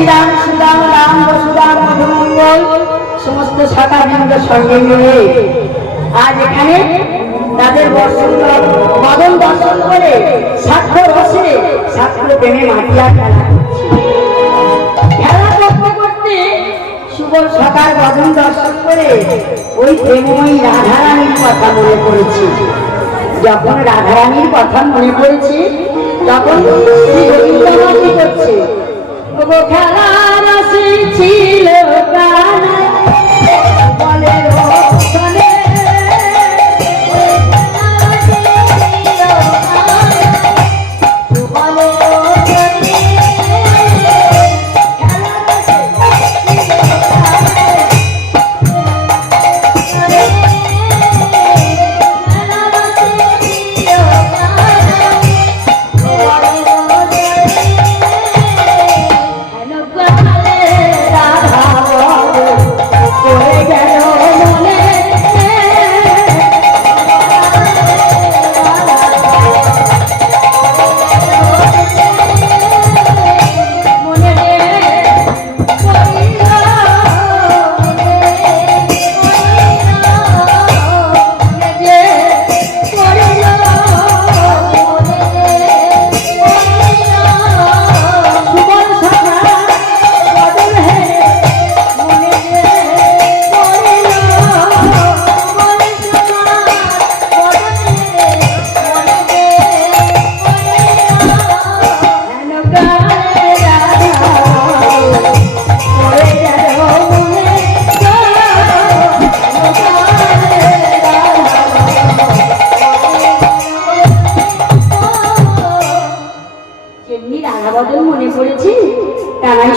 শ্রীরাম সুদাম রাম বসুদাম মধুমঙ্গল সমস্ত শাখাবৃন্দ সঙ্গে মিলে আজ এখানে তাদের বদন দর্শন করে সাক্ষ্য রসে সাক্ষ্য প্রেমে মাতিয়া খেলা করছে। খেলা করতে করতে সুবল সকাল বদন দর্শন করে ওই প্রেমময়ী রাধারানীর কথা মনে পড়েছে। যখন রাধারানীর কথা মনে পড়েছে তখন শ্রী গোবিন্দ কি করছে, খেলা রসে ছিল বলে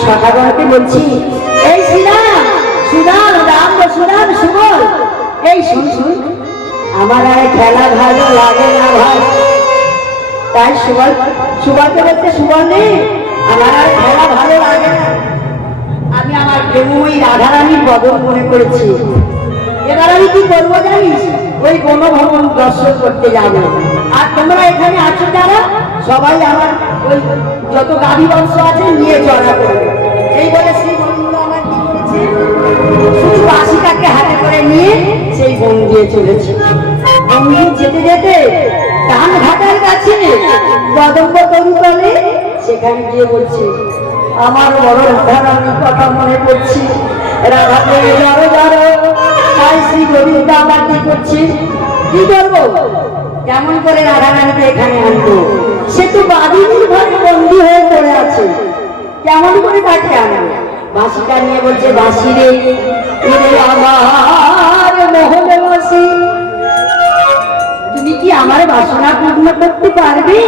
সখাগণকে বলছি, এই শ্রীরাম সুদাম রাম বসুরাম সুবল, এই শুন শুন, আমার আর খেলা ভালো লাগে না ভাই। তাই সুবলকে বলতে, সুবল নেই, আমার আর খেলা ভালো লাগে না, আমি আমার প্রেমময়ী রাধারানীর বদন মনে করেছি। এবার আমি কি করবো জানিস, ওই গণভবন দর্শন করতে যাবো। আর তোমরা এখানে আছো যারা, সবাই আমার ওই যত গাভী বংশ আছে নিয়ে চড়া করবে। এই বলে শ্রী গোবিন্দ আমার কি করেছে, শুধু বাসিটাকে হাতে করে নিয়ে সেই বন দিয়ে চলেছে। বন দিয়ে যেতে যেতে ধান ঘাটার কাছে কদম্ব তরুতলে সেখানে গিয়ে বলছে, আমার বড় রাধারানীর কথা মনে পড়ছে, রাধাকে জড়ো জড়ো। তাই শ্রী গোবিন্দ আমার কি করছে, কি করবো, কেমন করে রাধারানীকে এখানে আনবো? সে তো বাদিনীর ঘরে বন্দী হয়ে পড়ে আছে, কেমন করে তাকে আনবো? বাঁশিটা নিয়ে বলছে, বাঁশি রে আমার মোহনে বাঁশি, তুমি কি আমার বাসনা পূর্ণ করতে পারবে?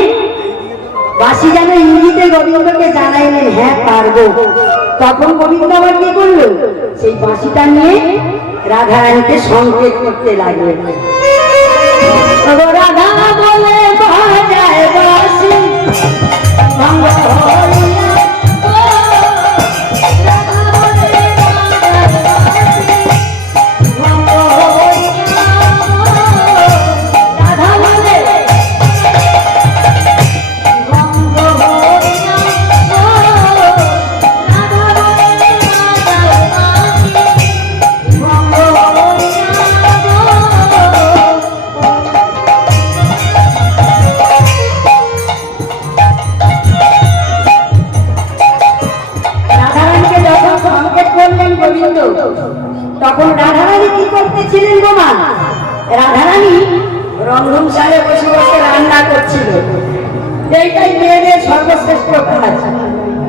বাঁশি যেন ইঙ্গিতে গোবিন্দকে জানাইলেন, হ্যাঁ পারবো। তখন গোবিন্দ আবার কি করলো, সেই বাঁশিটা নিয়ে রাধারানীকে সংকেত করতে লাগলেন। রাধা বলে বাজায় বাঁশি তখন রাধারানী কি করতেছিলেন গোমা? রাধারানী রন্ধনশালে বসে বসে রান্না করছিল। এইটাই মেয়েদের সর্বশ্রেষ্ঠ কাজ।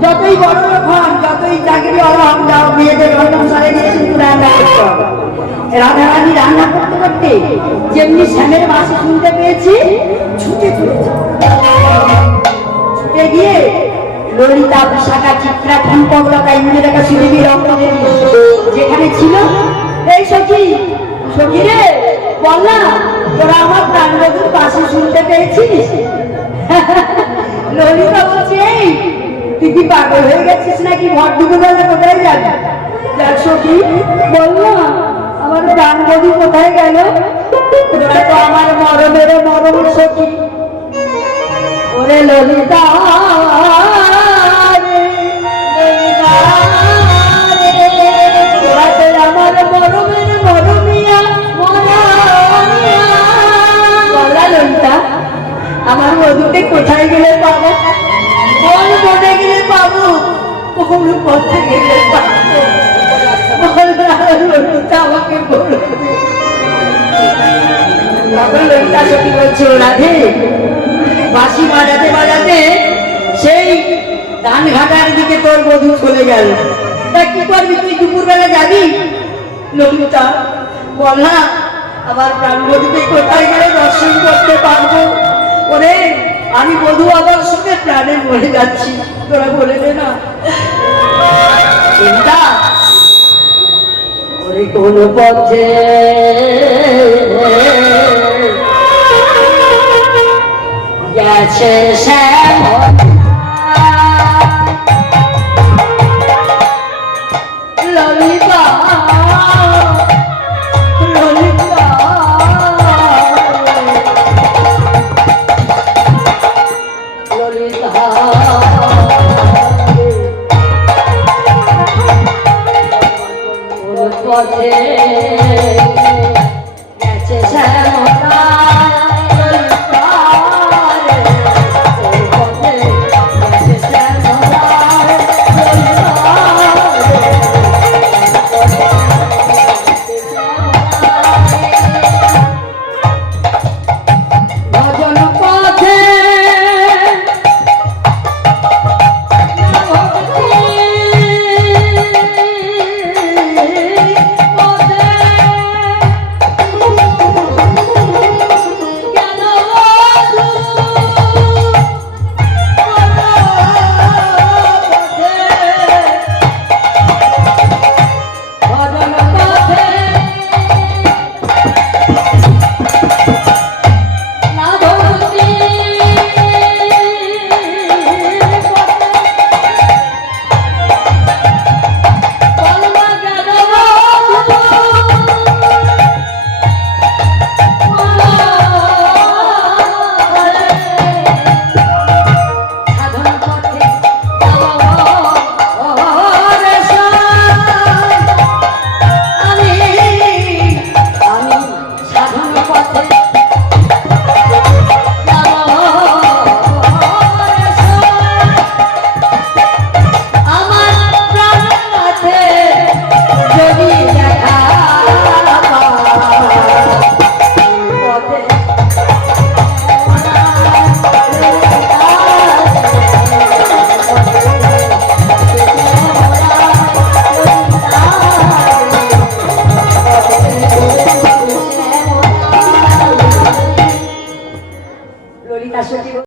যতই বড় লোক হন, যতই চাকরি হন, যাও মেয়েদের রন্ধনশালে গিয়ে কিন্তু রান্না করতে হবে। রাধারানী রান্না করতে করতে যেমনি শ্যামের বাঁশি শুনতে পেয়েছি, ছুটে গিয়ে ললিতা বিশাখা চিত্রা ঠনপগলতা ইন্দিরেখা সুদেবী রত্নদেবী যেখানে ছিল, এই সখী সখী রে বল না, তোরা আমার প্রাণবধূর বাঁশি শুনতে পেয়েছিস? ললিতা বলছে, এই তুই কি পাগল হয়ে গেছিস নাকি? ভর দুপুরবেলা কোথায় যাবি? দেখ সখী বল না, আমার প্রাণবধূ কোথায় গেল? তোরা তো আমার মরমের মরম সখী। ওরে ললিতা ললিতা বধূকে কোথায় গেলে পাবো? কোন বনে গেলে পাবো? কোন পথে গেলে পাবো? ললিতা আমাকে বলো। তখন ললিতা সখী বলছে, ও রাধে, বাঁশি বাজাতে বাজাতে সেই ধান ঘাটার দিকে তোর বধূ চলে গেল। তা কি করবি তুই? দুপুরবেলা যাবি? ললিতা বল না, আমার প্রাণ বধূকে কোথায় গেলে দর্শন করতে পারবো? ওরে আমি বধূ আমার সঙ্গে প্রাণে মরে যাচ্ছি, তোরা বলে দে না। চিন্তা ওরে কোন পথে গেছে শ্যামল ললিতা, ললিতা ললিতা কোন পথে গেছে শ্যামলা